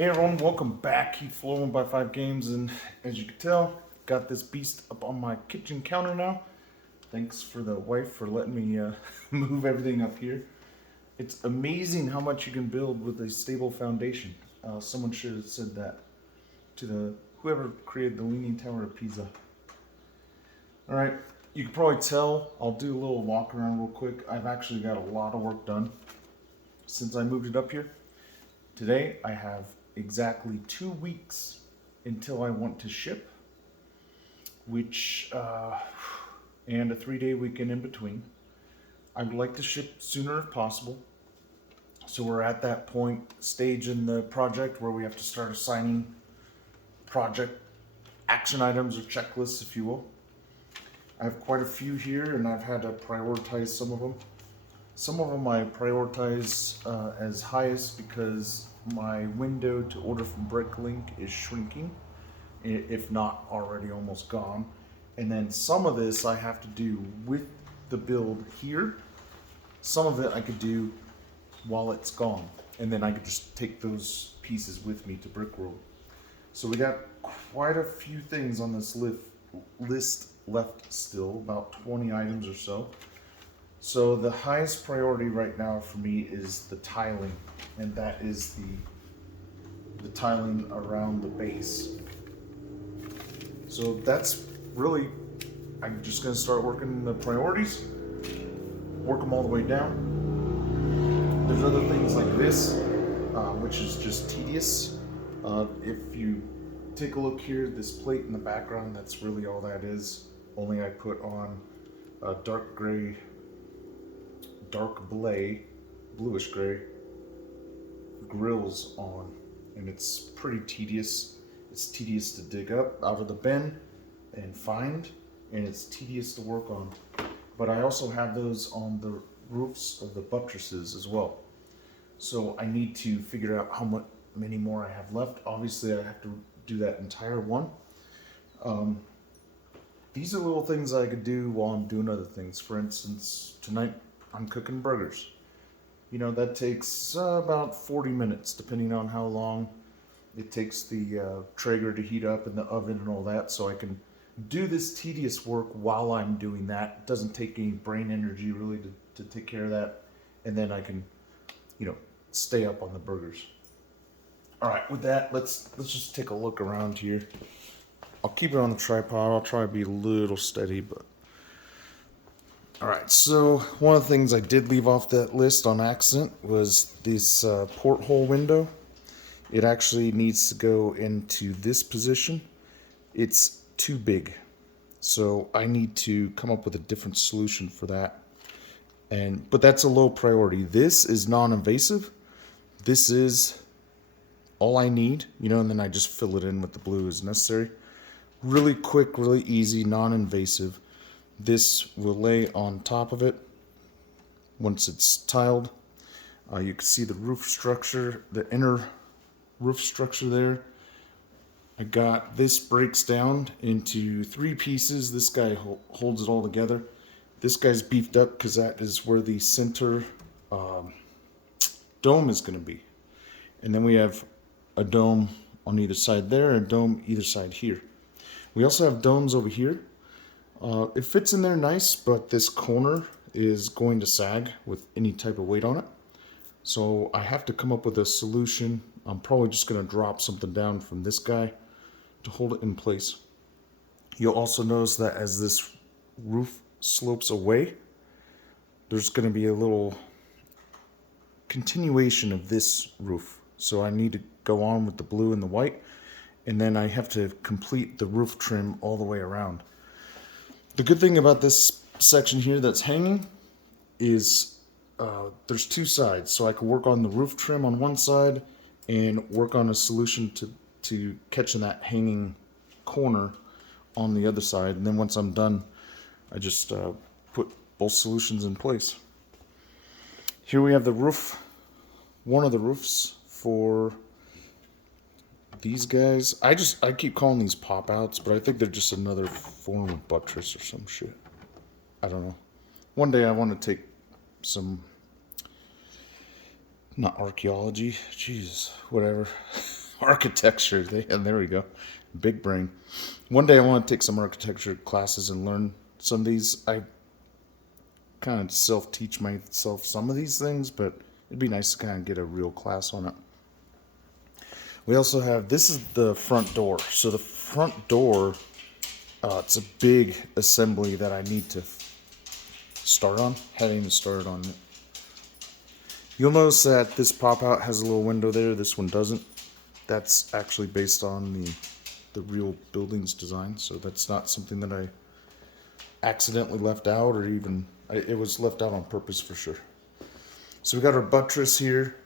Hey everyone, welcome back. Keith Flow by 5 Games, and as you can tell, got this beast up on my kitchen counter now. Thanks for the wife for letting me move everything up here. It's amazing how much you can build with a stable foundation. Someone should have said that to the whoever created the Leaning Tower of Pisa. Alright, you can probably tell, I'll do a little walk around real quick. I've actually got a lot of work done since I moved it up here. Today I have exactly 2 weeks until I want to ship, which and a 3-day weekend in between. I would like to ship sooner if possible, so we're at that stage in the project where we have to start assigning project action items or checklists, if you will. I have quite a few here, and I've had to prioritize some of them. Some of them I prioritize as highest because my window to order from Bricklink is shrinking, if not already almost gone. And then some of this I have to do with the build here. Some of it I could do while it's gone, and then I could just take those pieces with me to Brickworld. So we got quite a few things on this list left still, about 20 items or so. So the highest priority right now for me is the tiling, and that is the tiling around the base. So that's really, I'm just going to start working the priorities, work them all the way down. There's other things like this, which is just tedious. If you take a look here, this plate in the background, that's really all that is. Only I put on a dark gray, bluish gray grills on, and it's pretty tedious. It's tedious to dig up out of the bin and find, and it's tedious to work on. But I also have those on the roofs of the buttresses as well. So I need to figure out how many more I have left. Obviously I have to do that entire one. These are little things I could do while I'm doing other things. For instance, tonight I'm cooking burgers. You know, that takes about 40 minutes, depending on how long it takes the Traeger to heat up in the oven and all that. So I can do this tedious work while I'm doing that. It doesn't take any brain energy really to take care of that. And then I can, you know, stay up on the burgers. All right, with that, let's just take a look around here. I'll keep it on the tripod. I'll try to be a little steady, but all right, so one of the things I did leave off that list on accident was this porthole window. It actually needs to go into this position. It's too big, so I need to come up with a different solution for that. But that's a low priority. This is non-invasive. This is all I need, you know, and then I just fill it in with the blue as necessary. Really quick, really easy, non-invasive. This will lay on top of it once it's tiled. You can see the roof structure, the inner roof structure there. I got this breaks down into 3 pieces. This guy holds it all together. This guy's beefed up because that is where the center dome is going to be. And then we have a dome on either side there and a dome either side here. We also have domes over here. It fits in there nice, but this corner is going to sag with any type of weight on it. So I have to come up with a solution. I'm probably just going to drop something down from this guy to hold it in place. You'll also notice that as this roof slopes away, there's going to be a little continuation of this roof. So I need to go on with the blue and the white, and then I have to complete the roof trim all the way around. The good thing about this section here that's hanging is there's 2 sides, so I can work on the roof trim on one side and work on a solution to catching that hanging corner on the other side. And then once I'm done, I just put both solutions in place. Here we have the roof, one of the roofs for these guys. I keep calling these pop-outs, but I think they're just another form of buttress or some shit. I don't know. One day I want to take not archaeology, Jesus, whatever. architecture. There we go. Big brain. One day I want to take some architecture classes and learn some of these. I kind of self-teach myself some of these things, but it'd be nice to kind of get a real class on it. We also have, this is the front door. So the front door, it's a big assembly that I need to start on. Haven't even started on it. You'll notice that this pop-out has a little window there. This one doesn't. That's actually based on the real building's design. So that's not something that I accidentally left out, or even, it was left out on purpose for sure. So we got our buttress here.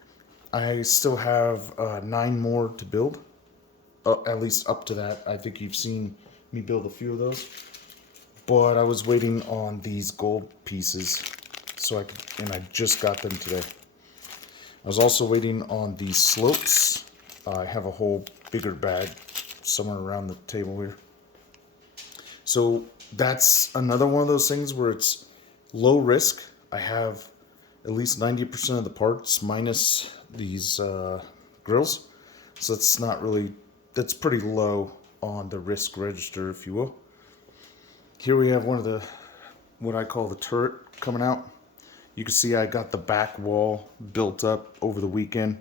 I still have 9 more to build. At least up to that. I think you've seen me build a few of those. But I was waiting on these gold pieces, and I just got them today. I was also waiting on these slopes. I have a whole bigger bag somewhere around the table here. So that's another one of those things where it's low risk. I have at least 90% of the parts minus these grills. So that's pretty low on the risk register, if you will. Here we have one of what I call the turret coming out. You can see I got the back wall built up over the weekend.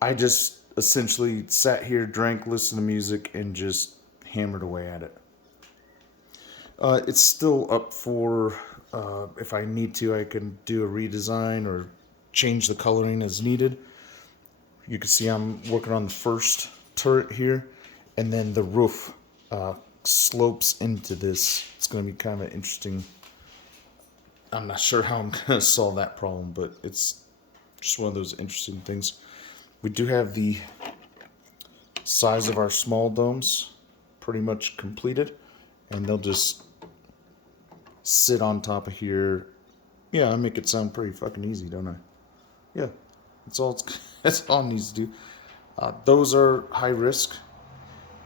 I just essentially sat here, drank, listened to music, and just hammered away at it. It's still up for, if I need to, I can do a redesign or change the coloring as needed. You can see I'm working on the first turret here, and then the roof slopes into this. It's going to be kind of interesting. I'm not sure how I'm going to solve that problem, but it's just one of those interesting things. We do have the size of our small domes pretty much completed, and they'll just sit on top of here. Yeah, I make it sound pretty fucking easy, don't I? Yeah, that's all it needs to do. Those are high risk,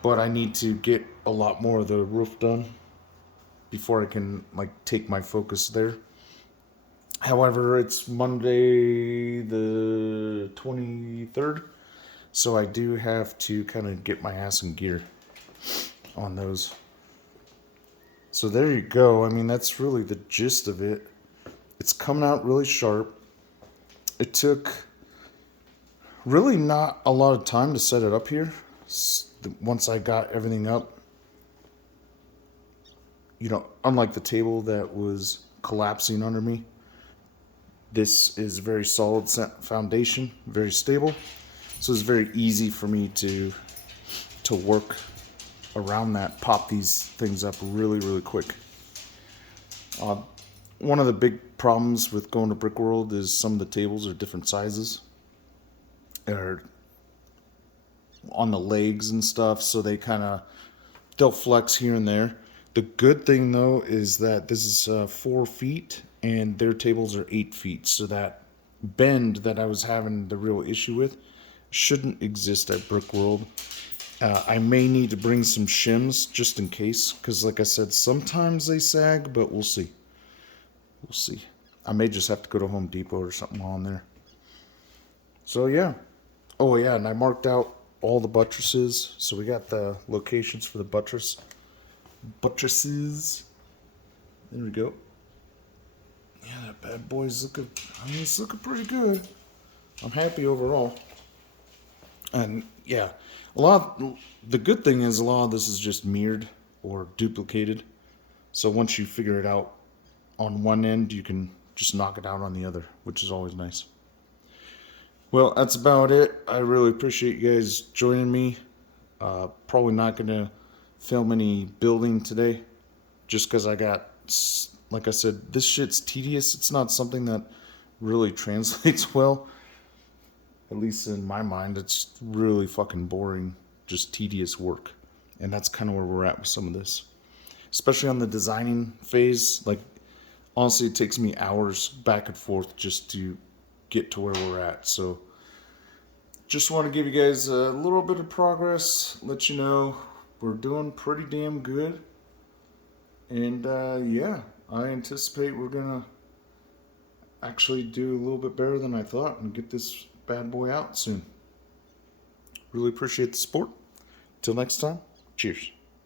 but I need to get a lot more of the roof done before I can take my focus there. However, it's Monday the 23rd, so I do have to kind of get my ass in gear on those. So there you go. I mean, that's really the gist of it. It's coming out really sharp. It took really not a lot of time to set it up here. Once I got everything up, unlike the table that was collapsing under me, this is very solid foundation, very stable. So it's very easy for me to work around that, pop these things up really, really quick. One of the big problems with going to Brickworld is some of the tables are different sizes. They're on the legs and stuff, so they'll flex here and there. The good thing though is that this is 4 feet and their tables are 8 feet, so that bend that I was having the real issue with shouldn't exist at Brickworld. I may need to bring some shims just in case, because like I said, sometimes they sag, but we'll see. We'll see. I may just have to go to Home Depot or something on there. So yeah. Oh yeah, and I marked out all the buttresses. So we got the locations for the buttresses. There we go. Yeah, that bad boy's looking, it's looking pretty good. I'm happy overall. And yeah, the good thing is a lot of this is just mirrored or duplicated. So once you figure it out on one end, you can just knock it out on the other, which is always nice. Well, that's about it. I really appreciate you guys joining me. Probably not going to film any building today, just because like I said, this shit's tedious. It's not something that really translates well. At least in my mind, it's really fucking boring, just tedious work. And that's kind of where we're at with some of this. Especially on the designing phase. Honestly, it takes me hours back and forth just to get to where we're at. So, just want to give you guys a little bit of progress, let you know we're doing pretty damn good. And yeah, I anticipate we're going to actually do a little bit better than I thought and get this bad boy out soon. Really appreciate the support. Till next time, cheers.